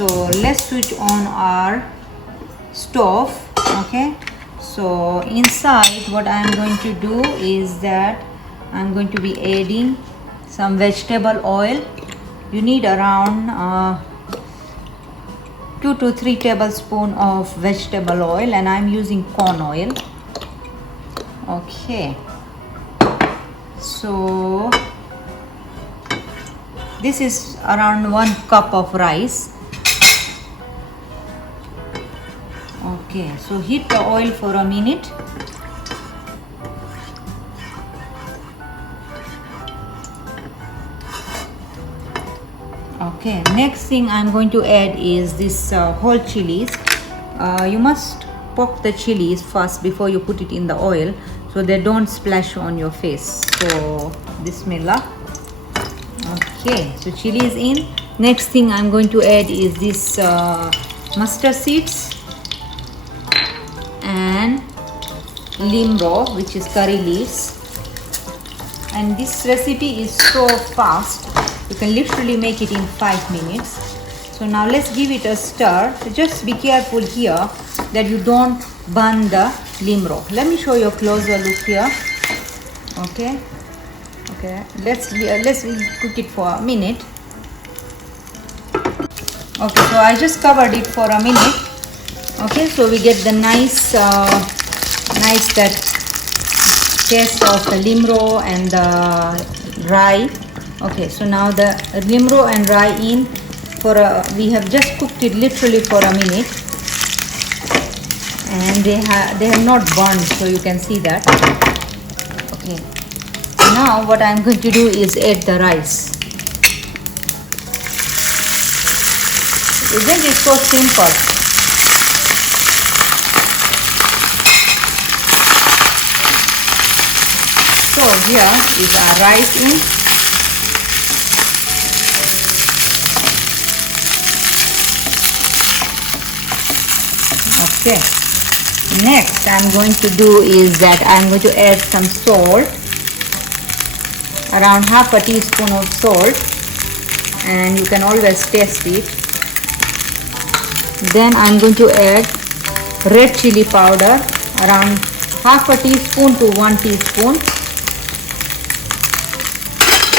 so let's switch on our stove. Okay, so inside what I am going to do is that I'm going to be adding some vegetable oil. You need around 2 to 3 tablespoons of vegetable oil, and I'm using corn oil. Okay, so this is around 1 cup of rice. Okay, so heat the oil for a minute. Okay, next thing I'm going to add is this whole chilies. You must poke the chilies first before you put it in the oil, so they don't splash on your face. So bismillah. Okay, so chili is in. Next thing I'm going to add is this mustard seeds and limro, which is curry leaves. And this recipe is so fast, you can literally make it in 5 minutes. So now let's give it a stir. So just be careful here that you don't burn the limro. Let me show you a closer look here. Okay, let's cook it for a minute. Okay, so I just covered it for a minute. Okay, so we get the nice that taste of the limro and the rye. Okay, so now the limro and rye in for we have just cooked it literally for a minute, and they have not burned, so you can see that. Okay, now what I'm going to do is add the rice. Isn't it so simple? So here is our rice in. Okay, next I'm going to do is that I'm going to add some salt, around half a teaspoon of salt, and you can always taste it. Then I'm going to add red chili powder, around half a teaspoon to 1 teaspoon.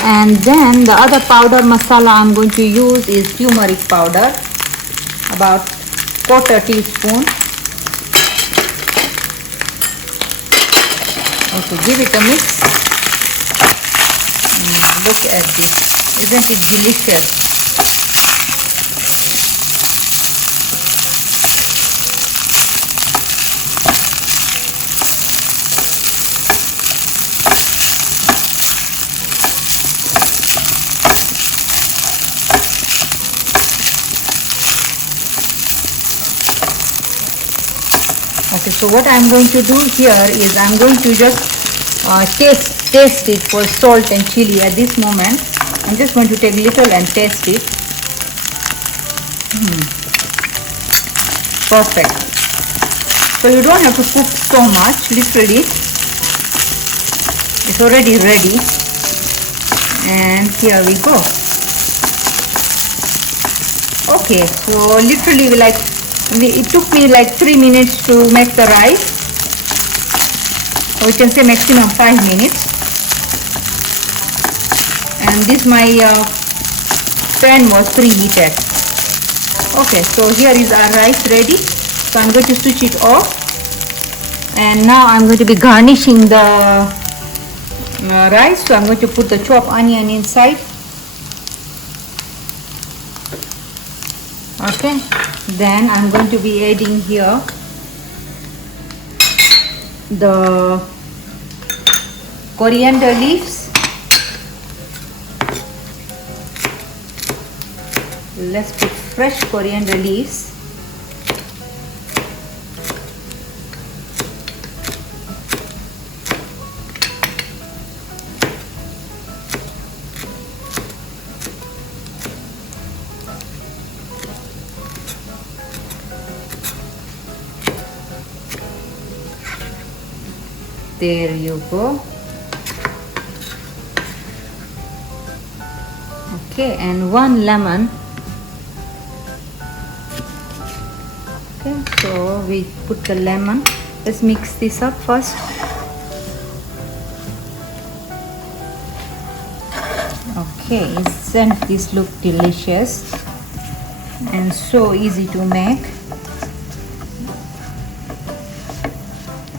And then the other powder masala I'm going to use is turmeric powder, about 1/4 teaspoon. Okay, give it a mix. Look at this, isn't it delicious? Okay, so what I'm going to do here is I'm going to just taste it for salt and chili at this moment. I'm just going to take little and taste it. Perfect. So you don't have to cook so much, literally. It's already ready. And here we go. Okay, so literally it took me like 3 minutes to make the rice, or we can say maximum 5 minutes. And this my pan was preheated. Okay, so here is our rice ready. So I'm going to switch it off, and now I'm going to be garnishing the rice. So I'm going to put the chopped onion inside. Okay, then I'm going to be adding here the coriander leaves. Let's put fresh coriander leaves. There you go. Okay, and 1 lemon. So we put the lemon. Let's mix this up first. Okay, isn't this look delicious and so easy to make?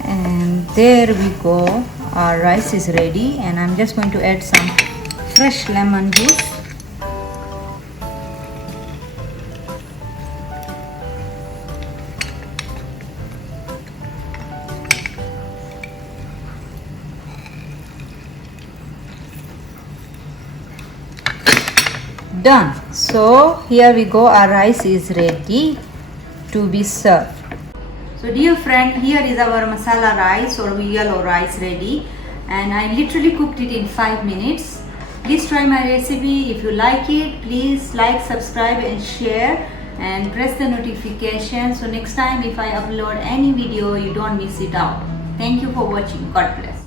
And there we go, our rice is ready, and I'm just going to add some fresh lemon juice. Done. So here we go, our rice is ready to be served. So dear friend, here is our masala rice or yellow rice ready, and I literally cooked it in 5 minutes. Please try my recipe. If you like it, please like, subscribe and share, and press the notification so next time if I upload any video you don't miss it out. Thank you for watching. God bless.